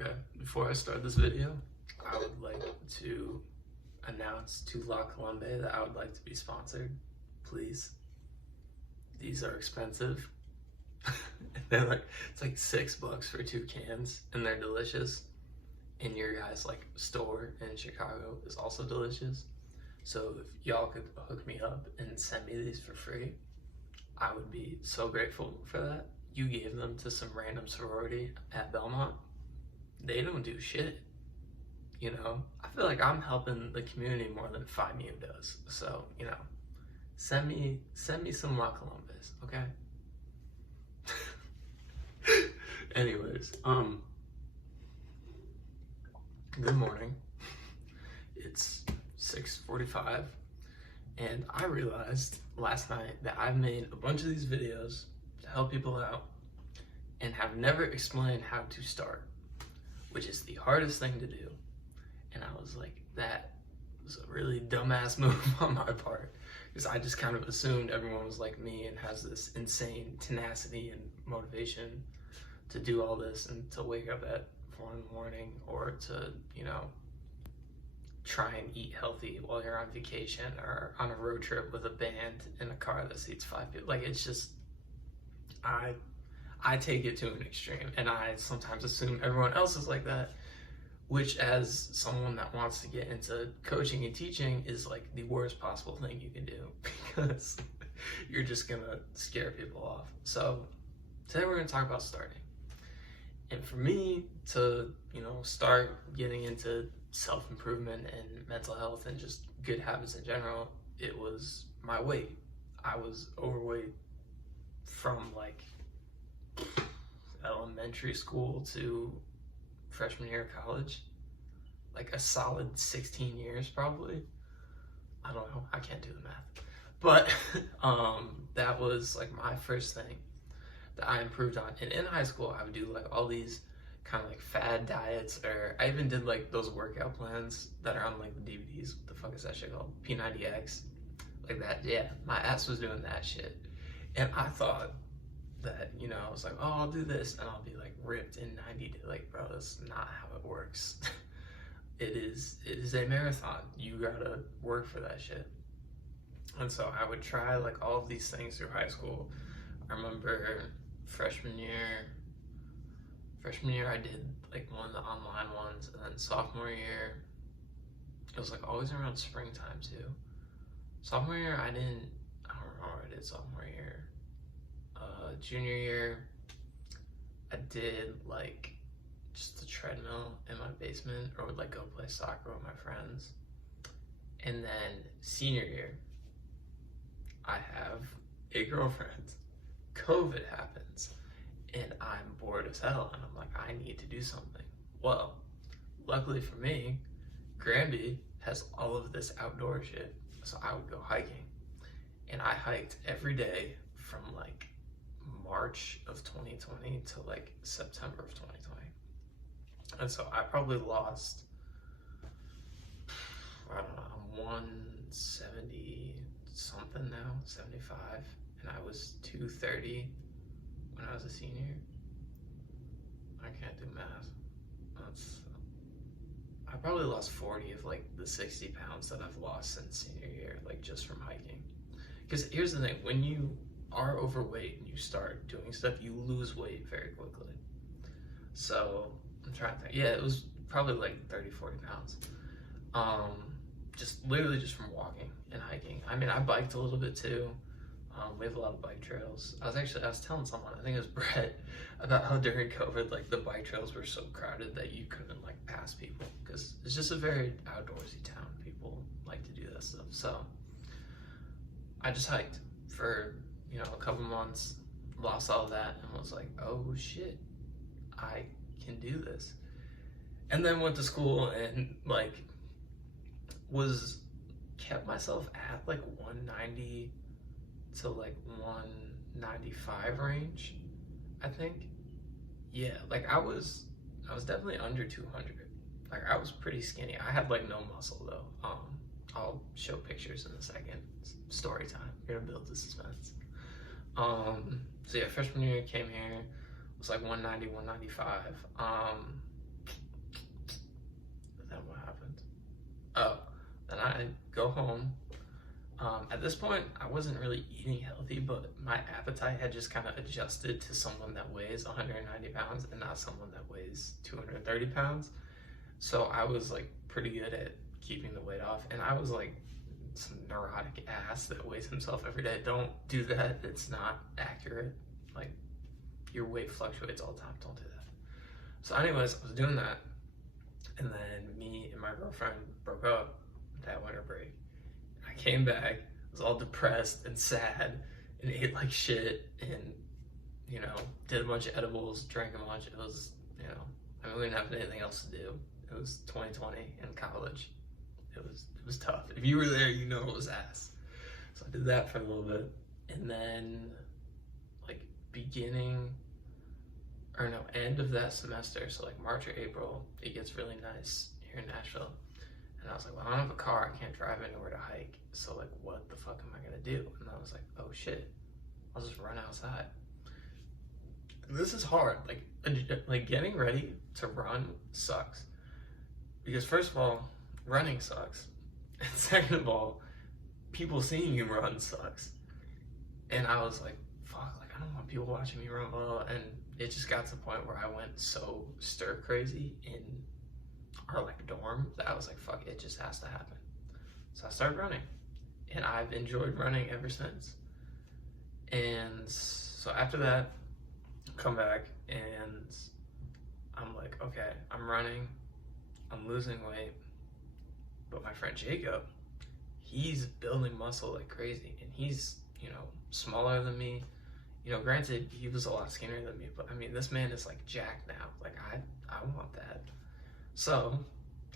Okay, before I start this video, I would like to announce to La Colombe that I would like to be sponsored. Please. These are expensive. They're like, it's like $6 for 2 cans, and they're delicious. And your guys' like store in Chicago is also delicious. So if y'all could hook me up and send me these for free, I would be so grateful for that. You gave them to some random sorority at Belmont. They don't do shit, you know? I feel like I'm helping the community more than Phi Mu does. So, you know, send me some La Columbus, okay? Anyways, good morning. It's 6:45, and I realized last night that I've made a bunch of these videos to help people out and have never explained how to start, which is the hardest thing to do. And I was like, that was a really dumbass move on my part, because I just kind of assumed everyone was like me and has this insane tenacity and motivation to do all this and to wake up at 4 in the morning, or to, you know, try and eat healthy while you're on vacation or on a road trip with a band in a car that seats 5 people. Like, it's just, I take it to an extreme, and I sometimes assume everyone else is like that, which, as someone that wants to get into coaching and teaching, is like the worst possible thing you can do, because you're just gonna scare people off. So today we're gonna talk about starting. And for me to, you know, start getting into self-improvement and mental health and just good habits in general, it was my weight. I was overweight from like elementary school to freshman year of college, like a solid 16 years probably. I don't know, I can't do the math, but that was like my first thing that I improved on. And in high school I would do like all these kind of like fad diets, or I even did like those workout plans that are on like the DVDs. What the fuck is that shit called? P90X, like that. Yeah, my ass was doing that shit, and I thought that, you know, I was like, oh, I'll do this and I'll be like ripped in 90 days. Like, bro, that's not how it works. It is a marathon. You gotta work for that shit. And so I would try like all of these things through high school. I remember freshman year I did like one of the online ones, and then sophomore year, it was like always around springtime too. Sophomore year I don't remember what I did sophomore year. Junior year, I did like just a treadmill in my basement, or would like go play soccer with my friends. And then senior year, I have a girlfriend. COVID happens, and I'm bored as hell, and I'm like, I need to do something. Well, luckily for me, Granby has all of this outdoor shit, so I would go hiking. And I hiked every day from like March of 2020 to like September of 2020. And so I probably lost, I don't know, I'm 170 something now, 75, and I was 230 when I was a senior. I can't do math. I probably lost 40 of like the 60 pounds that I've lost since senior year, like just from hiking. Because here's the thing, when you are overweight and you start doing stuff, you lose weight very quickly. So I'm trying to think. Yeah, it was probably like 30-40 pounds. Just literally just from walking and hiking. I mean, I biked a little bit too. We have a lot of bike trails. I was telling someone, I think it was Brett, about how during COVID, like the bike trails were so crowded that you couldn't like pass people, because it's just a very outdoorsy town. People like to do that stuff. So I just hiked for, you know, a couple months, lost all of that, and was like, oh shit, I can do this. And then went to school and like kept myself at like 190 to like 195 range, I think. Yeah, like I was definitely under 200. Like I was pretty skinny. I had like no muscle though. I'll show pictures in a second. Story time. We're gonna build the suspense. So yeah, freshman year came here, was like 190, 195. home. At this point, I wasn't really eating healthy, but my appetite had just kind of adjusted to someone that weighs 190 pounds and not someone that weighs 230 pounds. So I was like pretty good at keeping the weight off, and I was like some neurotic ass that weighs himself every day. Don't do that. It's not accurate. Like, your weight fluctuates all the time. Don't do that. So anyways, I was doing that, and then me and my girlfriend broke up that winter break. I came back, was all depressed and sad, and ate like shit, and, you know, did a bunch of edibles, drank a bunch. It was, you know, I mean, we didn't have anything else to do. It was 2020 in college. It was tough. If you were there, you know it was ass. So I did that for a little bit, and then, like, end of that semester, so like March or April, it gets really nice here in Nashville. And I was like, well, I don't have a car, I can't drive anywhere to hike, so like, what the fuck am I gonna do? And I was like, oh shit, I'll just run outside. And this is hard. Like getting ready to run sucks, because first of all, running sucks, and second of all, people seeing you run sucks. And I was like, fuck, like I don't want people watching me run, and it just got to the point where I went so stir crazy in our like dorm that I was like, fuck, it just has to happen. So I started running, and I've enjoyed running ever since. And so after that, come back, and I'm like, okay, I'm running, I'm losing weight, but my friend Jacob, he's building muscle like crazy, and he's, you know, smaller than me. You know, granted, he was a lot skinnier than me, but I mean, this man is like jacked now. Like, I want that. So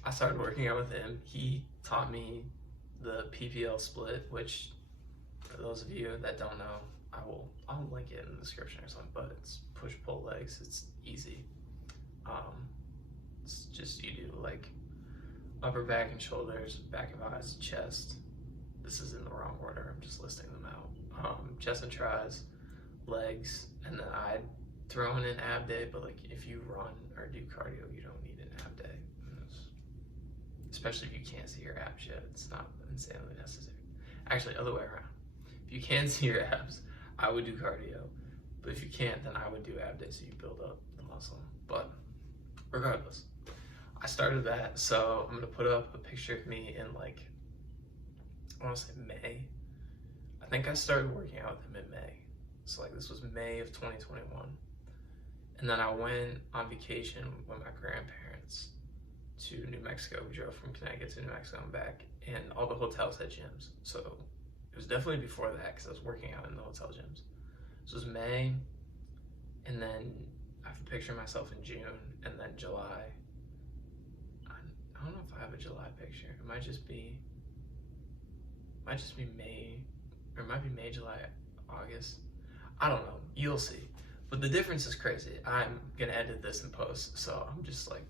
I started working out with him. He taught me the PPL split, which for those of you that don't know, I'll link it in the description or something, but it's push-pull legs. It's easy. It's just, you do like upper back and shoulders, back of eyes, chest. This is in the wrong order, I'm just listing them out. Chest and tries, legs, and then I'd throw in an ab day, but like if you run or do cardio, you don't need an ab day. Especially if you can't see your abs yet, it's not insanely necessary. Actually, other way around. If you can see your abs, I would do cardio, but if you can't, then I would do ab day so you build up the muscle. But regardless, I started that, so I'm gonna put up a picture of me in like, I wanna say May. I think I started working out with him in May. So like this was May of 2021. And then I went on vacation with my grandparents to New Mexico. We drove from Connecticut to New Mexico and back, and all the hotels had gyms. So it was definitely before that, because I was working out in the hotel gyms. So it was May, and then I have a picture of myself in June, and then July. I don't know if I have a July picture. It might just be May, or it might be May, July, August. I don't know. You'll see. But the difference is crazy. I'm gonna edit this in post, so I'm just like,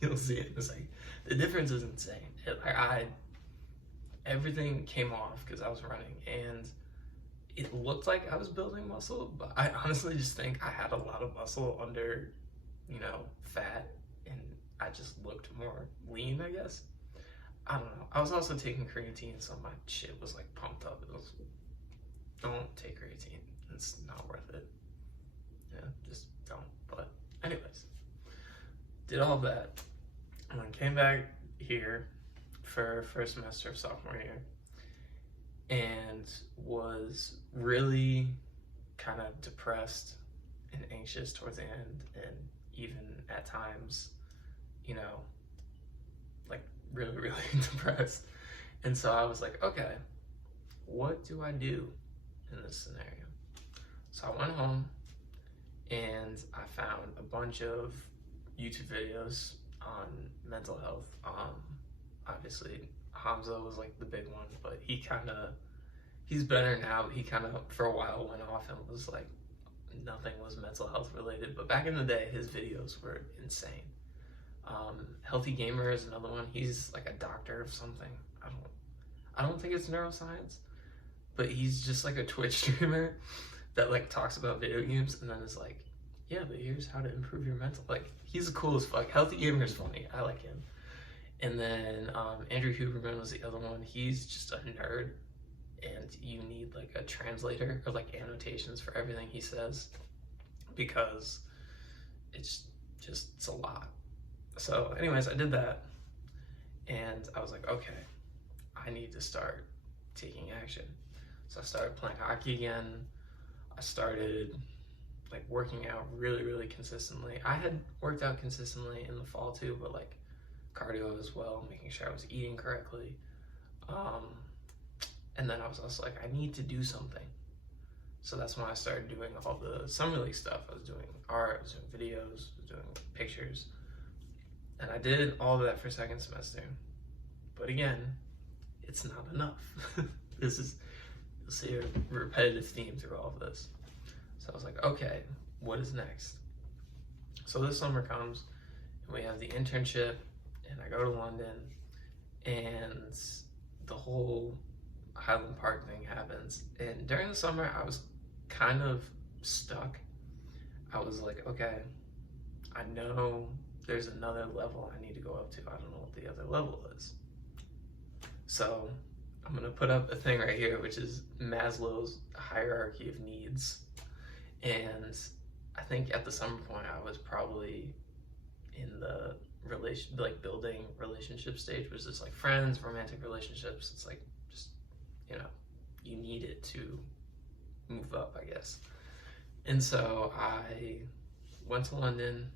you'll see it in a second. The difference is insane. Everything came off because I was running, and it looked like I was building muscle, but I honestly just think I had a lot of muscle under, you know, fat, and I just looked more lean, I guess. I don't know. I was also taking creatine, so my shit was like pumped up. It was, don't take creatine. It's not worth it. Yeah, just don't. But anyways, did all that, and then came back here for first semester of sophomore year, and was really kind of depressed and anxious towards the end, and even at times, you know, like really, really depressed. And so I was like, okay, what do I do in this scenario? So I went home, and I found a bunch of YouTube videos on mental health. Obviously Hamza was like the big one, but he's better now, but he kind of for a while went off and was like, nothing was mental health related. But back in the day, his videos were insane. Healthy Gamer is another one. He's like a doctor of something. I don't think it's neuroscience, but he's just like a Twitch streamer that like talks about video games, and then is like, yeah, but here's how to improve your mental. Like, he's cool as fuck. Healthy Gamer is funny. I like him. And then Andrew Huberman was the other one. He's just a nerd, and you need like a translator or like annotations for everything he says because it's a lot. So anyways, I did that, and I was like, okay, I need to start taking action. So I started playing hockey again. I started like working out really consistently. I had worked out consistently in the fall too, but like cardio as well, making sure I was eating correctly. And then I was also like, I need to do something. So that's when I started doing all the summer league stuff. I was doing art, I was doing videos, I was doing pictures. And I did all of that for second semester. But again, it's not enough. This is, you'll see a repetitive theme through all of this. So I was like, okay, what is next? So this summer comes, and we have the internship, and I go to London, and the whole Highland Park thing happens. And during the summer, I was kind of stuck. I was like, okay, I know there's another level I need to go up to. I don't know what the other level is. So I'm gonna put up a thing right here, which is Maslow's hierarchy of needs. And I think at the summer point, I was probably in the building relationship stage, which is like friends, romantic relationships. It's like, just, you know, you need it to move up, I guess. And so I went to London,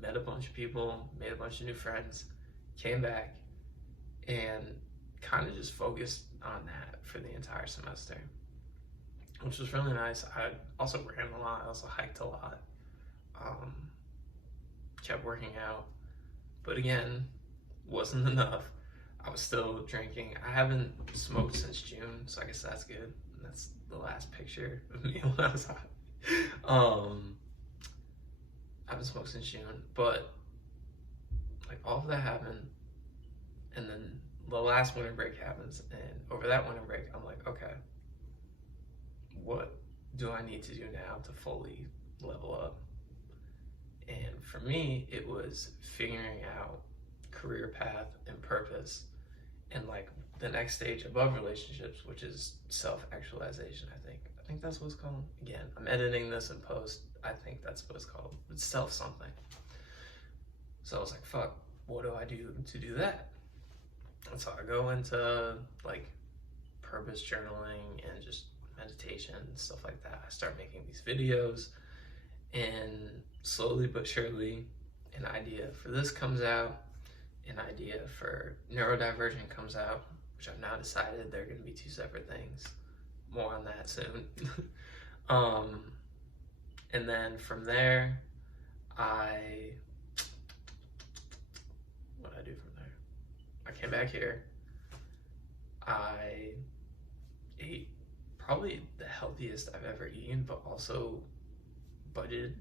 met a bunch of people, made a bunch of new friends, came back, and kind of just focused on that for the entire semester, which was really nice. I also ran a lot, I also hiked a lot, kept working out, but again, wasn't enough. I was still drinking. I haven't smoked since June, so I guess that's good. That's the last picture of me when I was high. I haven't smoked since June, but like all of that happened, and then the last winter break happens, and over that winter break, I'm like, okay, what do I need to do now to fully level up? And for me, it was figuring out career path and purpose, and like the next stage above relationships, which is self-actualization. I think that's what it's called. Again, I'm editing this in post. I think that's what it's called. It's self something. So I was like, fuck, what do I do to do that? And so I go into like purpose journaling and just meditation and stuff like that. I start making these videos, and slowly but surely an idea for this comes out, an idea for neurodivergent comes out, which I've now decided they're going to be two separate things. More on that soon. And then from there, what did I do from there? I came back here. I ate probably the healthiest I've ever eaten, but also budgeted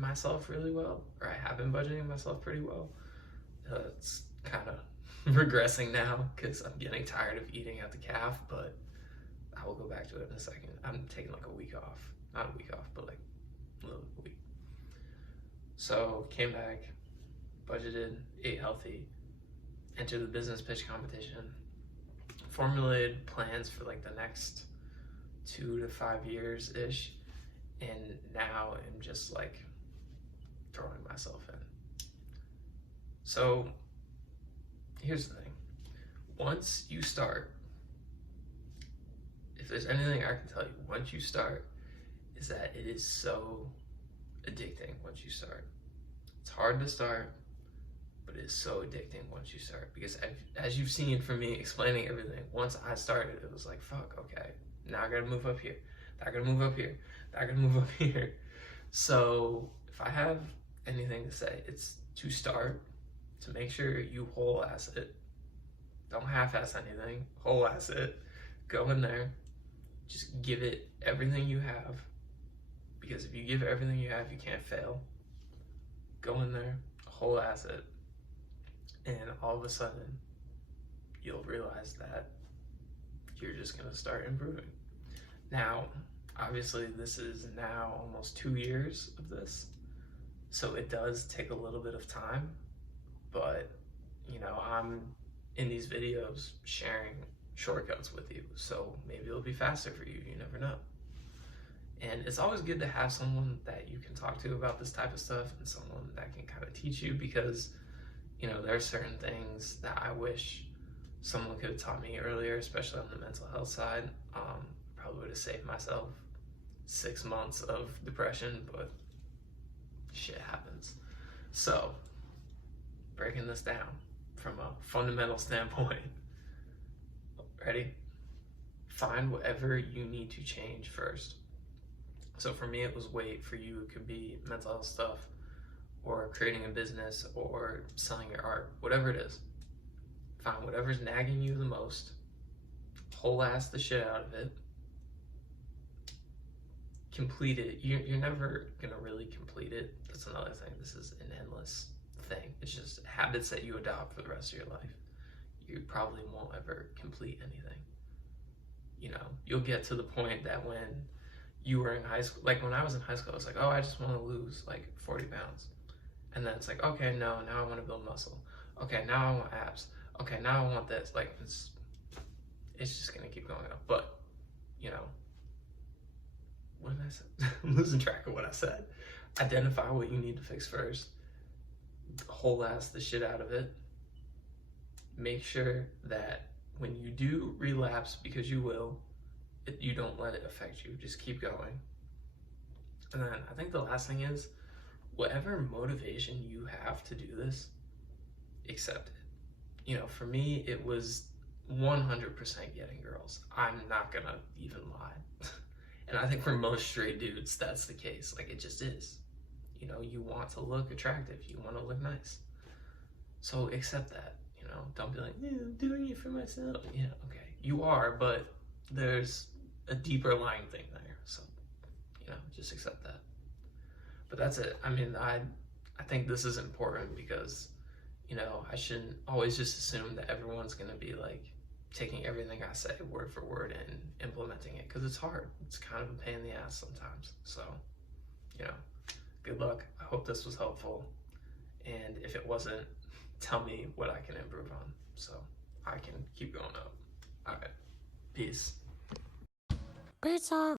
myself really well, or I have been budgeting myself pretty well. It's kind of regressing now because I'm getting tired of eating at the calf, but I will go back to it in a second. I'm taking like a week off. Not a week off, but like a little week. So came back, budgeted, ate healthy, entered the business pitch competition, formulated plans for like the next 2 to 5 years ish, and now I'm just like throwing myself in. So here's the thing. Once you start, if there's anything I can tell you, once you start, is that it is so addicting once you start. It's hard to start, but it is so addicting once you start. Because as you've seen from me explaining everything, once I started, it was like, fuck, okay, now I gotta move up here. I gotta move up here. I gotta move up here. So if I have anything to say, it's to start, to make sure you whole ass it. Don't half-ass anything, whole ass it. Go in there, just give it everything you have, because if you give everything you have, you can't fail. Go in there, whole ass it, and all of a sudden, you'll realize that you're just gonna start improving. Now, obviously this is now almost 2 years of this, so it does take a little bit of time, but you know, I'm in these videos sharing shortcuts with you, so maybe it'll be faster for you. You never know. And it's always good to have someone that you can talk to about this type of stuff, and someone that can kind of teach you, because there are certain things that I wish someone could have taught me earlier, especially on the mental health side. Probably would have saved myself 6 months of depression, but shit happens. So, breaking this down from a fundamental standpoint. Ready? Find whatever you need to change first. So for me, it was weight. For you, it could be mental health stuff, or creating a business, or selling your art, whatever it is. Find whatever's nagging you the most, whole ass the shit out of it, complete it. You're never gonna really complete it. That's another thing. This is an endless thing. It's just habits that you adopt for the rest of your life. You probably won't ever complete anything. You'll get to the point that when you were in high school, like when I was in high school, I was like, oh, I just want to lose like 40 pounds. And then it's like, okay, no, now I want to build muscle. Okay, now I want abs. Okay, now I want this. Like, it's just going to keep going up. But, what did I say? I'm losing track of what I said. Identify what you need to fix first. Whole ass the shit out of it. Make sure that when you do relapse, because you will, you don't let it affect you. Just keep going. And then I think the last thing is, whatever motivation you have to do this, accept it. For me, it was 100% getting girls. I'm not gonna even lie. And I think for most straight dudes, that's the case. Like, it just is. You want to look attractive. You want to look nice. So accept that. Don't be like, yeah, I'm doing it for myself. Yeah, okay. You are, but there's a deeper lying thing there. So, just accept that. But that's it. I mean, I think this is important, because, I shouldn't always just assume that everyone's going to be like taking everything I say word for word and implementing it, because it's hard. It's kind of a pain in the ass sometimes. So, good luck. I hope this was helpful. And if it wasn't, tell me what I can improve on, so I can keep going up. All right. Peace. Great song.